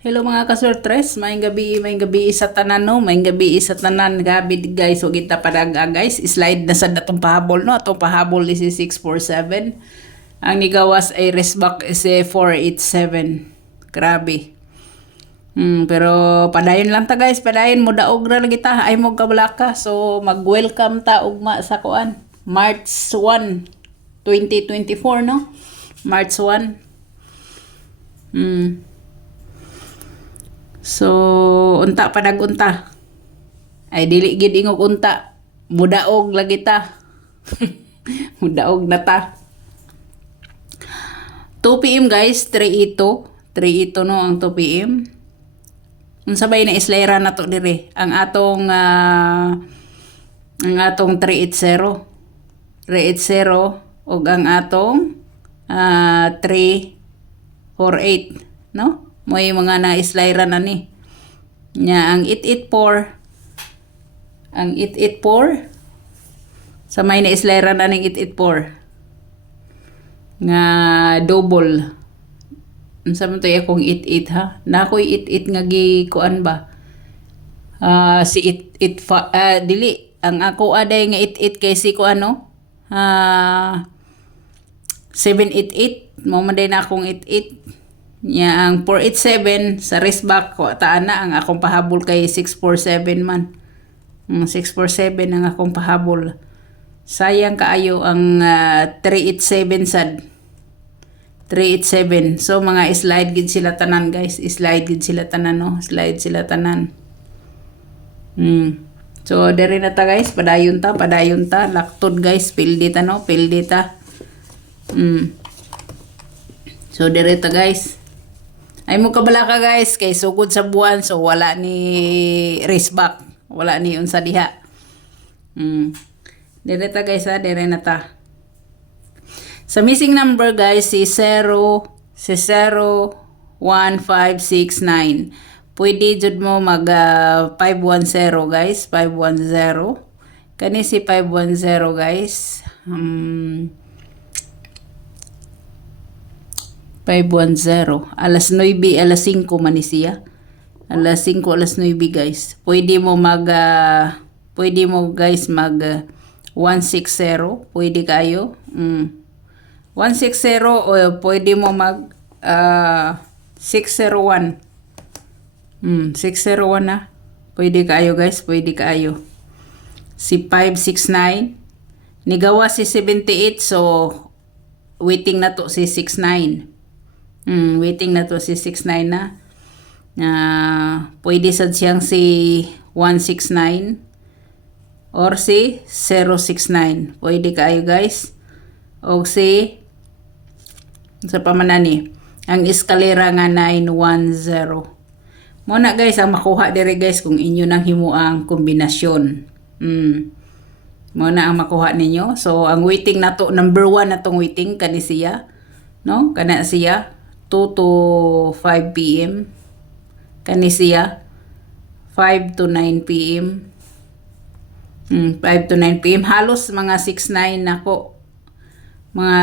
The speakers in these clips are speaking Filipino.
Hello mga kasurtres, maayong gabi sa tanan no, maayong gabi sa tanan gabi guys, ug kita padaga guys, slide na sad atong pahabol no, atong pahabol is 647. Ang nigawas ay resback is 487. Grabe. Pero padayon lang ta guys, padayon mo daog ra lagi ta, ay mo kabalaka. So mag-welcome ta ugma sa kuan. March 1, 2024 no. March 1. So, unta padagunta. Ay dili gid ingog unta. Mudaog lagi ta. Mudaog na ta. 2 PM guys, 3 ito. 3 ito no ang 2 PM. Unsa bay na islera na to dire. Ang atong 380. 380 ug ang atong 348 no? May mga na-islira na ni. Nya ang 884 sa may na-islira na ning 884 nga double. Unsa man to akong 88 ha? Na ako'y 88 nga gikuan ba? Si 8 dili ang ako aday nga 88 kay si ko ano? 788 mo man day na akong 88. Nya ang 487 sa wristback ko taan na ang akong pahabol kay 647 man. 647 ang akong pahabol. Sayang kaayo ang 387 sad. 387. So mga slide gid sila tanan guys. Slide gid sila tanan no. Slide sila tanan. So dere na ta guys, padayon ta. Laktod guys, pildi ta no, pildi ta. So dere ta guys. Ay mo kabalaka guys, kay sugod sa buwan, so wala ni raceback. Wala ni unsa diha. Dire ta guys ha, dire na ta. Sa missing number guys, si 01569. Pwede jud mo mag 510 guys, 510. Kani si 510 guys. 510. Alas 9, alas 5 man ni siya. Alas 5, alas 9 guys. Pwede mo guys mag 160. Pwede kayo. 160 o pwede mo mag 601. 601 na. Pwede kayo guys. Pwede kayo. Si 569. Nigawa si 78. So, waiting na to si 69. Waiting na to si 69 na. Pwede sad siyang si 169 or si 069. Pwede kayo guys. O si sa pamanani ang eskalera nga 910. Muna guys ang makuha dire guys kung inyo nang himuang kombinasyon. Muna ang makuha ninyo. So ang waiting na to, number 1 na tong waiting kani siya. No? Kana siya 2 to 5 PM. Kani siya 5 to 9 PM. 5 to 9 PM. Halos mga 6-9 nako. Mga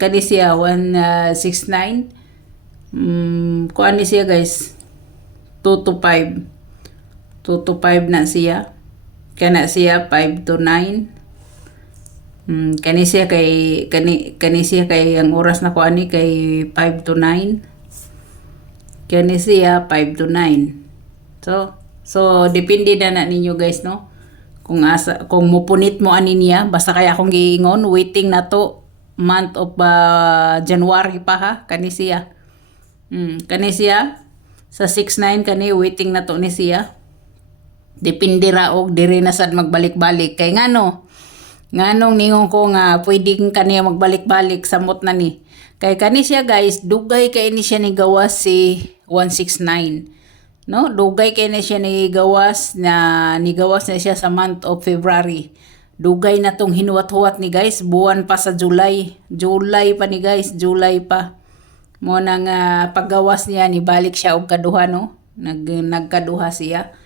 kani siya 169. Kuan ni siya guys. 2 to 5. 2 to 5 na siya. Kana siya 5 to 9. Kani siya kay ang oras na ko ani kay 5 to 9. Kani siya 5 to 9. So depende na ninyo guys no. Kung mupunit mo ani niya, basta kaya akong giingon waiting na to month of January pa ha, kani siya. Kani siya sa 69 kani waiting na to ni siya. Depende ra og diri na sad magbalik-balik kay nganong ningon ko nga pwedeng kaniya magbalik-balik samot na ni. Kay kani siya guys, dugay kay ni siya ni gawas si 169. No, dugay kay ni siya ni gawas na siya sa month of February. Dugay na tong hinuwat-huwat ni guys, buwan pa sa July. July pa ni guys, July pa. Mo nang paggawas niya ni balik siya og kaduha no. Nagkaduha siya.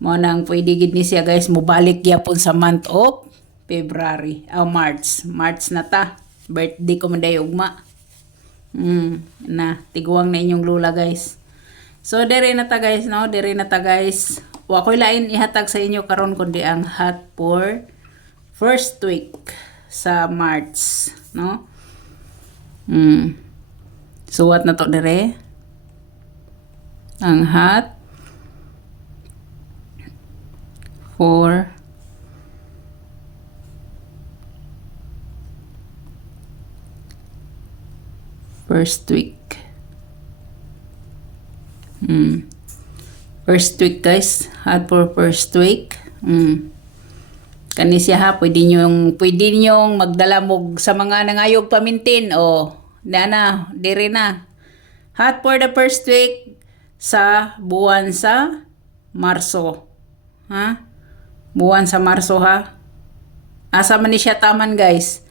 Mo nang pwede gid ni siya guys mo balik gyapon sa month of February, March. March na ta. Birthday ko man day ugma. Na, tiguang na inyong lula guys. So diri na ta guys, no? Diri na ta guys. Wa ko'y lain ihatag sa inyo karon kundi ang hot for first week sa March, no? So what na to diri? Ang hot for first week. First week guys, hot for first week. Kani siya ha, pwede nyong magdala mo sa mga nangayog pamintin o na diri na. Hot for the first week sa buwan sa Marso. Ha? Buwan sa Marso ha. Asa man ni siya taman guys?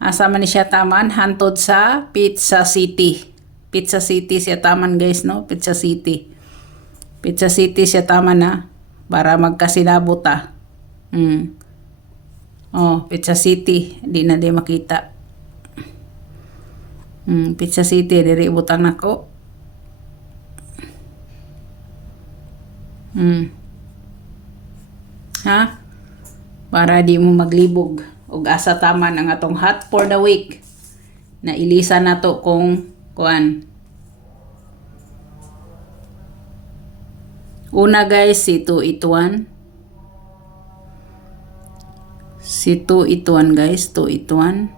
Asa man ni siya taman hantod sa Pizza City. Pizza City siya taman guys, no? Pizza City. Pizza City siya taman na para magkasinabot ta. Oh, Pizza City, di na di makita. Pizza City diri butang nako. Ha? Para di mo maglibog og asa taman ang atong hot for the week. Na ilisa na to kung kuan. Una guys, si 281. Si 281 guys, 281.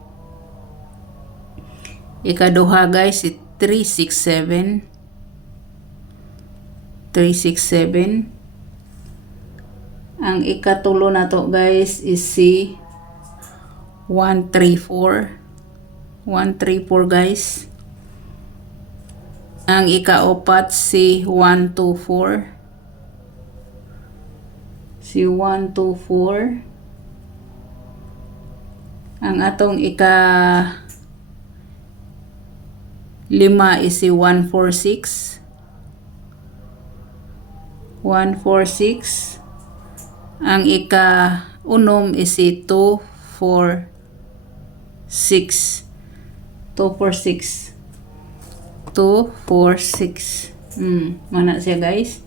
Ikaduha guys, si 367. 367. Ang ikatulo na to guys is si 134. 134 guys. Ang ikaapat si 124. Si 124. Ang atong lima is si 146. 146. Ang unom is si 246. 246. 246. Mana siya guys.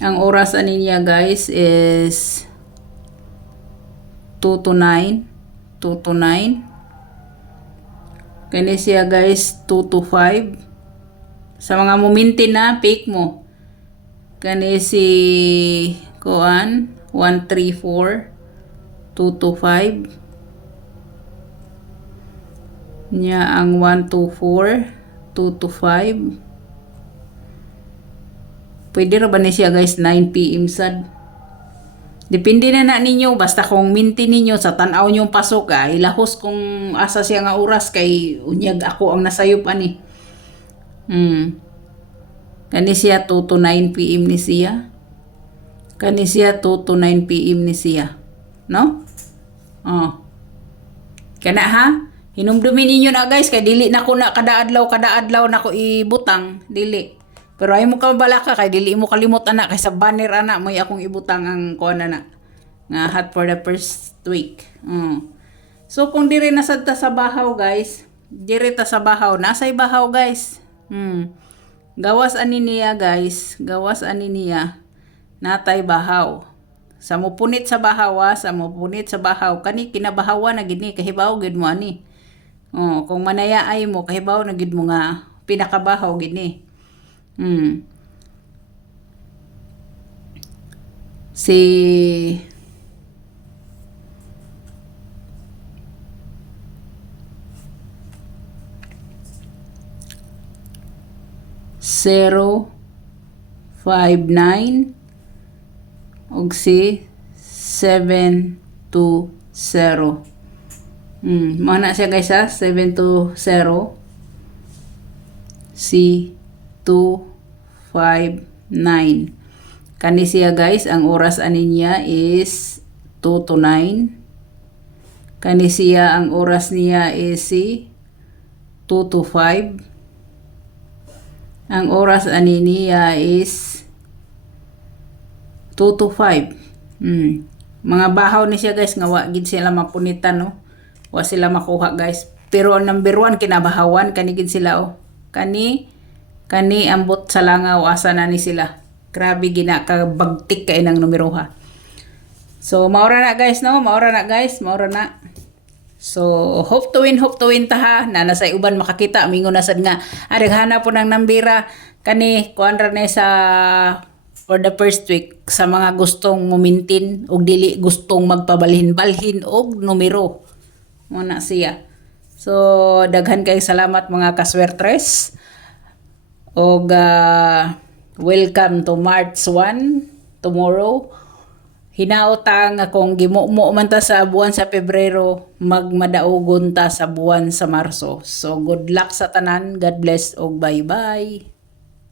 Ang oras ani niya guys is 2 to 9. 2 to 9. Kani siya guys 2 to 5. Sa mga mumintin na pick mo. Kani si kuan 134 2 to 5. Nya ang 124 2 to 5. Pwede ra ba ni siya guys 9 PM sad. Depende na ninyo basta kung minti ninyo sa tan-aw nyong pasok ilahos kung asa siya nga oras kay unyag ako ang nasayop ani. Kani siya 2 to 9 PM ni siya. Kani siya 2 to 9 PM ni siya. No? Oh. Kana ha? Hinumdumin ninyo na guys kay dili na ko na kada adlaw na ko ibutang, dili. Pero ay mo ka balaka kay dili mo kalimot ana kay sa banner ana mo akong ibutang ang kuan na nga hot for the first week. So kung diri na sad ta sa bahaw guys, diri ta sa bahaw, nasay bahaw guys. Gawas ani niya guys, gawas ani niya natay bahaw. Sa mupunit sa bahaw, kani kinabahawa na gid ni kahibaw gid mo ani. Kung manayaay mo kahibaw na gid mo nga pinakabahaw gid ni. Si 059 og si 720. Mana siya guys ha, 720 si 259. Kani siya guys, ang oras ani niya is 2 to 9. Kani siya ang oras niya is si 2 to 5. Ang oras ani niya is 2 to 5. Mga bahaw ni siya guys nga wa gid sila mapunitan no. Wa sila makuha guys. Pero ang number 1 kinabahawan kani gid sila oh. Kani Kani ambot sa langaw asa na ni sila. Grabe gina ka bagtik kay nang numero ha. So maura na guys no, maura na. So hope to win ta ha. Na nasay uban makakita mingon na sad nga adaghana po ng nambira kani kuan ra ni sa for the first week sa mga gustong mumintin og dili gustong magpabalhin-balhin og numero. Mo na siya. So daghan kay salamat mga kaswertres. Og welcome to March 1 tomorrow. Hinaota nga kung gimumo man ta sa buwan sa Pebrero, magmadaugon ta sa buwan sa Marso. So good luck sa tanan, God bless og bye-bye.